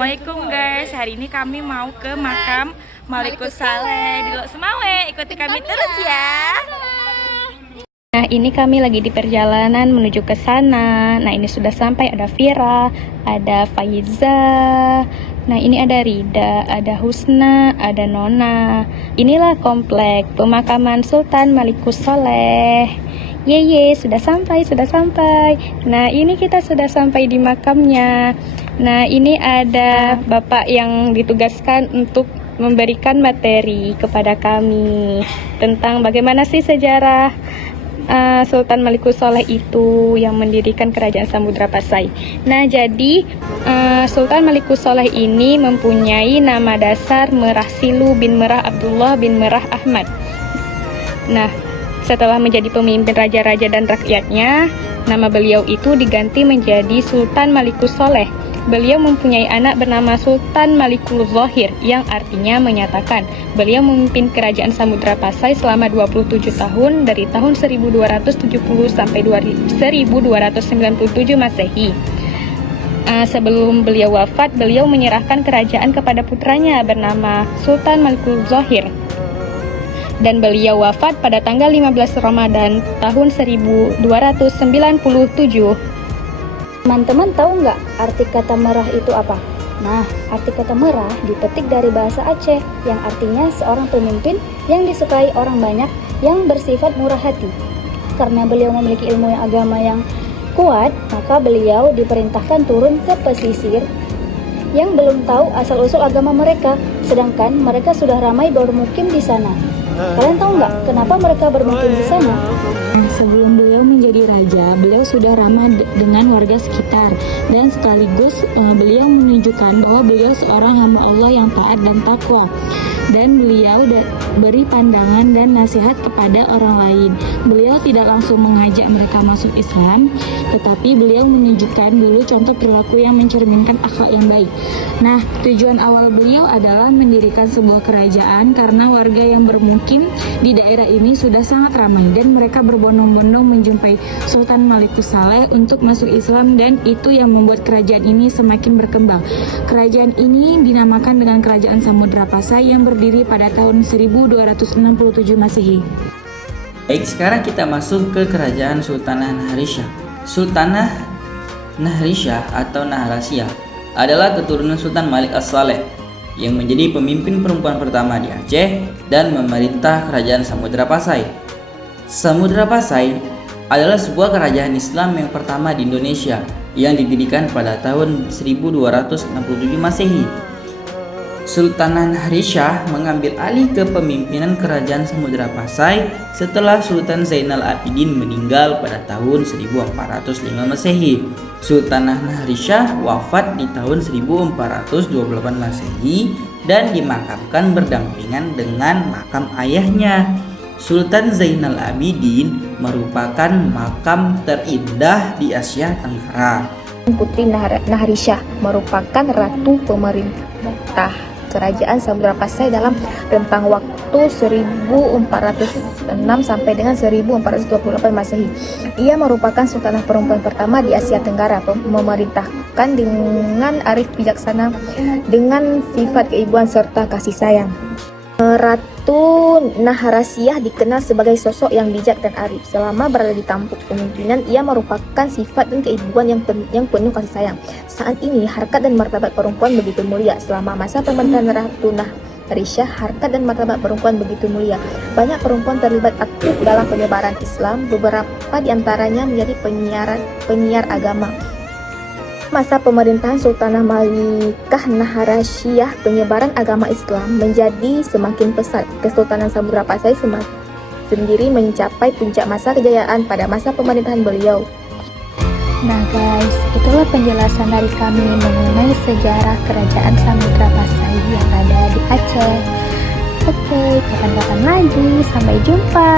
Assalamualaikum guys. Hari ini kami mau ke makam Malikus Saleh di Lok Semawe. Ikuti kami terus ya. Nah, ini kami lagi di perjalanan menuju ke sana. Nah, ini sudah sampai, ada Vira, ada Faiza. Nah, ini ada Rida, ada Husna, ada Nona. Inilah komplek pemakaman Sultan Malikus Saleh. Ye, sudah sampai. Nah, ini kita sudah sampai di makamnya. Nah, ini ada bapak yang ditugaskan untuk memberikan materi kepada kami tentang bagaimana sih sejarah Sultan Malikus Saleh itu yang mendirikan kerajaan Samudra Pasai. Nah, jadi Sultan Malikus Saleh ini mempunyai nama dasar Merah Silu bin Merah Abdullah bin Merah Ahmad. Nah, setelah menjadi pemimpin raja-raja dan rakyatnya, nama beliau itu diganti menjadi Sultan Malikus Saleh. Beliau mempunyai anak bernama Sultan Malikul Zohir, yang artinya menyatakan. Beliau memimpin kerajaan Samudra Pasai selama 27 tahun dari tahun 1270 sampai 1297 Masehi. Sebelum beliau wafat, beliau menyerahkan kerajaan kepada putranya bernama Sultan Malikul Zohir. Dan beliau wafat pada tanggal 15 Ramadan tahun 1297. Teman-teman tahu nggak arti kata merah itu apa? Nah, arti kata merah dipetik dari bahasa Aceh yang artinya seorang pemimpin yang disukai orang banyak yang bersifat murah hati. Karena beliau memiliki ilmu yang agama yang kuat, maka beliau diperintahkan turun ke pesisir yang belum tahu asal-usul agama mereka, sedangkan mereka sudah ramai bermukim di sana. Kalian tahu nggak kenapa mereka bermukim di sana? Sebelum beliau menjadi raja, beliau sudah ramah dengan warga sekitar, dan sekaligus beliau menunjukkan bahwa beliau seorang hamba Allah yang taat dan takwa. Dan beliau beri pandangan dan nasihat kepada orang lain. Beliau tidak langsung mengajak mereka masuk Islam, tetapi beliau menunjukkan dulu contoh perilaku yang mencerminkan akhlak yang baik. Nah, tujuan awal beliau adalah mendirikan sebuah kerajaan karena warga yang bermukim di daerah ini sudah sangat ramai dan mereka berbondong-bondong menjumpai Sultan Malikus Saleh untuk masuk Islam, dan itu yang membuat kerajaan ini semakin berkembang. Kerajaan ini dinamakan dengan Kerajaan Samudra Pasai yang berdiri pada tahun 1267 Masehi. Baik, sekarang kita masuk ke kerajaan Sultanah Nahrisyah. Sultanah Nahrisyah atau Nahrasia adalah keturunan Sultan Malik As-Saleh yang menjadi pemimpin perempuan pertama di Aceh dan memerintah kerajaan Samudra Pasai. Samudra Pasai adalah sebuah kerajaan Islam yang pertama di Indonesia yang didirikan pada tahun 1267 Masehi. Sultanah Nahrisyah mengambil alih kepemimpinan kerajaan Samudra Pasai setelah Sultan Zainal Abidin meninggal pada tahun 1405 Masehi. Sultanah Nahrisyah wafat di tahun 1428 Masehi dan dimakamkan berdampingan dengan makam ayahnya. Sultan Zainal Abidin merupakan makam terindah di Asia Tenggara. Putri Nahrisyah merupakan ratu pemerintah kerajaan Samudra Pasai dalam rentang waktu 1406 sampai dengan 1428 Masehi. Ia merupakan sultanah perempuan pertama di Asia Tenggara, memerintahkan dengan arif bijaksana dengan sifat keibuan serta kasih sayang. Ratu Nahrasia dikenal sebagai sosok yang bijak dan arif. Selama berada di tampuk kepemimpinan, ia merupakan sifat dan keibuan yang penuh kasih sayang. Saat ini, harkat dan martabat perempuan begitu mulia. Selama masa pemerintahan Ratu Nahrisyah, harkat dan martabat perempuan begitu mulia. Banyak perempuan terlibat aktif dalam penyebaran Islam, beberapa di antaranya menjadi penyiar agama. Masa pemerintahan Sultanah Malikah Nahrasyah, penyebaran agama Islam menjadi semakin pesat. Kesultanan Samudra Pasai sendiri mencapai puncak masa kejayaan pada masa pemerintahan beliau. Nah guys, itulah penjelasan dari kami mengenai sejarah kerajaan Samudra Pasai yang ada di Aceh. Oke, kapan-kapan lagi. Sampai jumpa.